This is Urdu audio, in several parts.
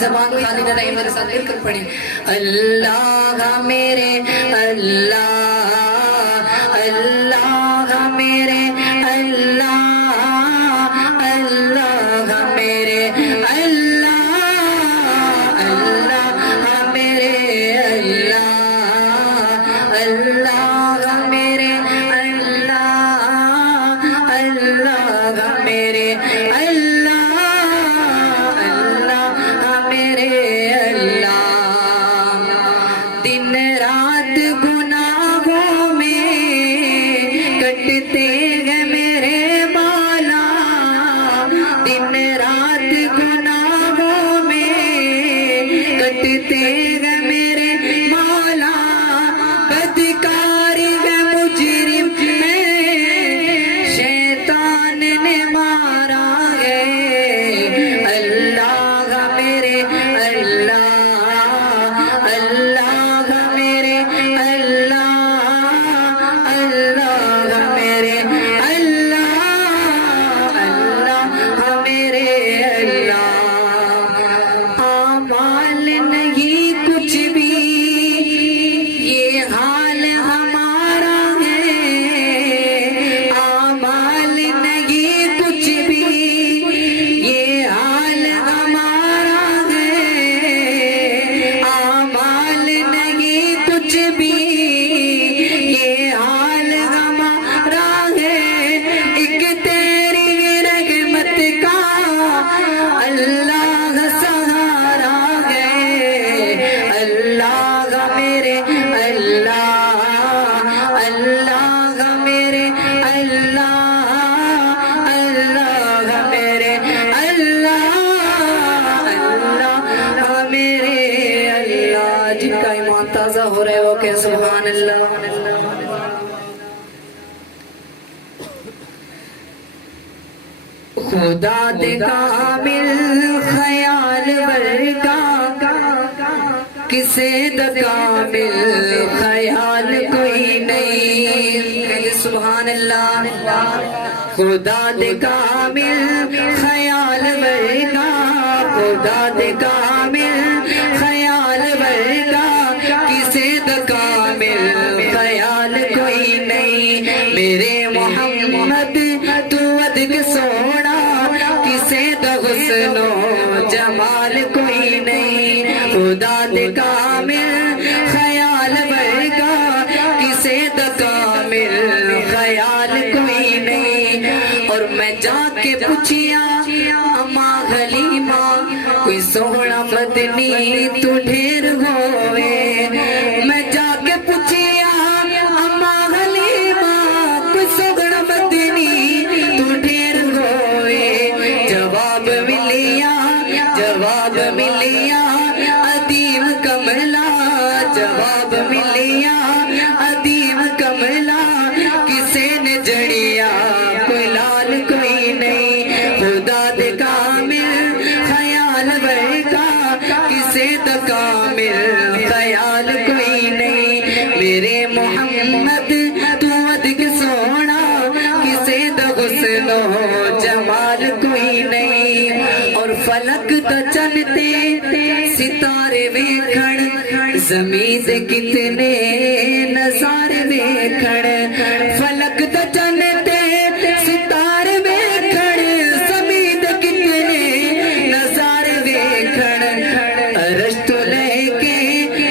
زبان خالی نہ رہے، میرے ساتھ مل کر پڑھیں۔ اللہ میرے اللہ، اللہ میرے اللہ، اللہ میرے اللہ، اللہ میرے اللہ، اللہ میرے اللہ، اللہ میرے اللہ میرے خدا دے کامل خیال ورگا کسے دا کامل خیال کوئی نہیں. سبحان اللہ. خدا دے کامل خیال ورگا خدا دے کامل خیال ورگا کسے دا کامل خیال کوئی نہیں. میرے محمد تو ادھک سونا کسے دا حسن و جمال کوئی نہیں. خدا دے کامل خیال ورگا کسے دا کامل خیال کوئی نہیں. اور میں جا کے پوچھیا اماں حلیمہ کوئی سونا مدنی تو ڈھیر ہوئے. میں جا کے پوچھیا اماں حلیمہ کوئی سونا مدنی تو ڈھیر ہوئے. جواب ملیا عدیم کملا. جواب ملیا عدیم کملا کسے نے جڑیا کوئی لال کوئی نہیں. خدا دے کامل خیال ورگا کسے دا کامل خیال کوئی نہیں. میرے محمد تو ادھک سونا کسے دا حسن و جمال کوئی نہیں. اور فلک تو چلتے ستارے ویکھن زمین دے کتنے نظارے ویکھن. فلک تو چلتے ستارے ویکھن زمین دے کتنے نظارے ویکھن. عرش تو لے کے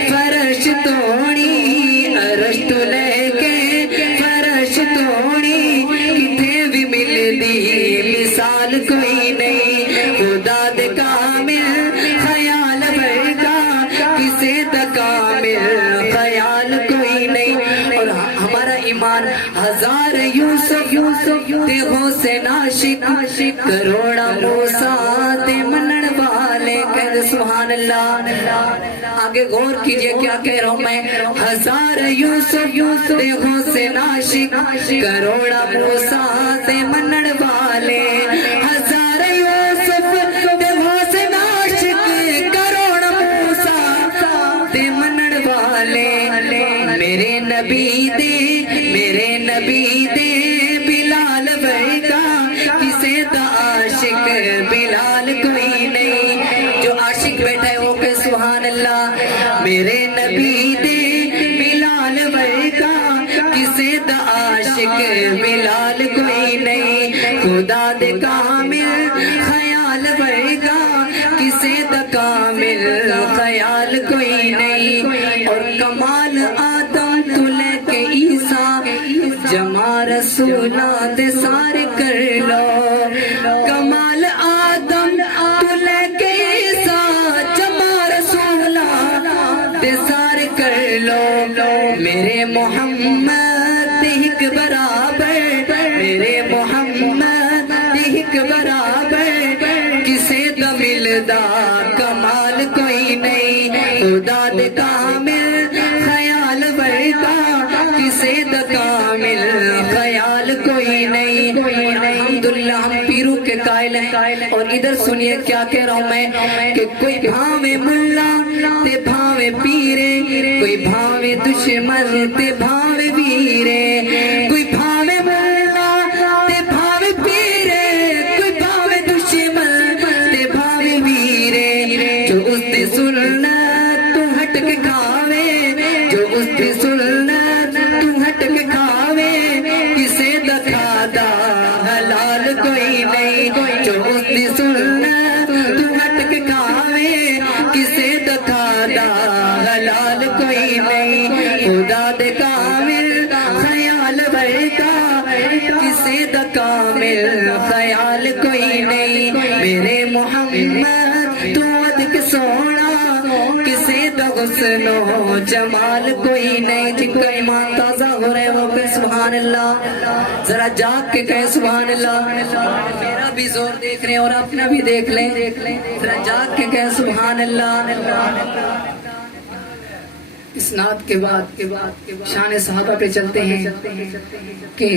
فرش توڑی عرش تو لے کے فرش توڑی کتے بھی ملدی مثال کوئی نہیں. خدا دے کامل خیال ورگا کسے دا کامل خیال کوئی نہیں. اور ہمارا ایمان ہزار یوسف دیہوں سے ناشک کروڑا موسیٰ دے منن والے. کہہ سبحان اللہ. آگے غور کیجئے کیا کہہ رہا ہوں میں. ہزار یوسف دیہوں سے ناشک کروڑا موسیٰ دے منن والے. ہزار یوسف دیہوں سے ناشک کروڑا موسیٰ دے منن والے. میرے نبی دے بلال ورگا کسے دا عاشق بلال کوئی نہیں. جو عاشق بیٹھا ہے وہ کہ سبحان اللہ. میرے نبی دے بلال ورگا کسے دا عاشق بلال کوئی نہیں. خدا دے کامل خیال ورگا کسے دا کامل خیال کوئی نہیں. اور کمال آدم تو لے کے عیسیٰ جمع رسولہ دے سارے کر لو. کمال آدم تو لے کے عیسیٰ جمع رسولہ دے سارے کر لو. میرے محمد ایک برابر میرے محمد ایک برابر کسے دا ملدا کمال کوئی نہیں. خدا دے کامل خیال ورگا کسے دا کامل خیال کوئی نہیں. الحمدللہ ہم پیروں کے قائل ہیں. اور ادھر سنیے کیا کہہ رہا ہوں میں کہ کوئی بھاوے ملا تے بھاوے پیرے کوئی بھاوے دشمن تے بھاوے ویرے. کوئی بھاوے ملا تے بھاوے پیرے کوئی بھاوے دشمن تے بھاوے ویرے. جو اس دی سنت تو ہٹ کے کھاوے جو اس دی سنت تو ہٹ کے کھاوے کسے دا کھادا حلال کوئی نہیں. جو اس دی سنت تو ہٹ کے کھاوے کسے دا کھادا حلال کوئی نہیں. خدا دے کامل خیال ورگا کسے دا کامل خیال کوئی نہیں. میرے محمد تو ادھک سونا کسے دا حسن و جمال کوئی نہیں. جن کا ایمان تازہ ہو رہے وہ کہ سبحان اللہ. ذرا جاگ کے کہے سبحان اللہ. میرا بھی زور دیکھ رہے ہیں اور اپنا بھی دیکھ لیں. ذرا جاگ کے کہے سبحان اللہ. اس نعت کے بعد شان صحابہ پہ چلتے ہیں کہ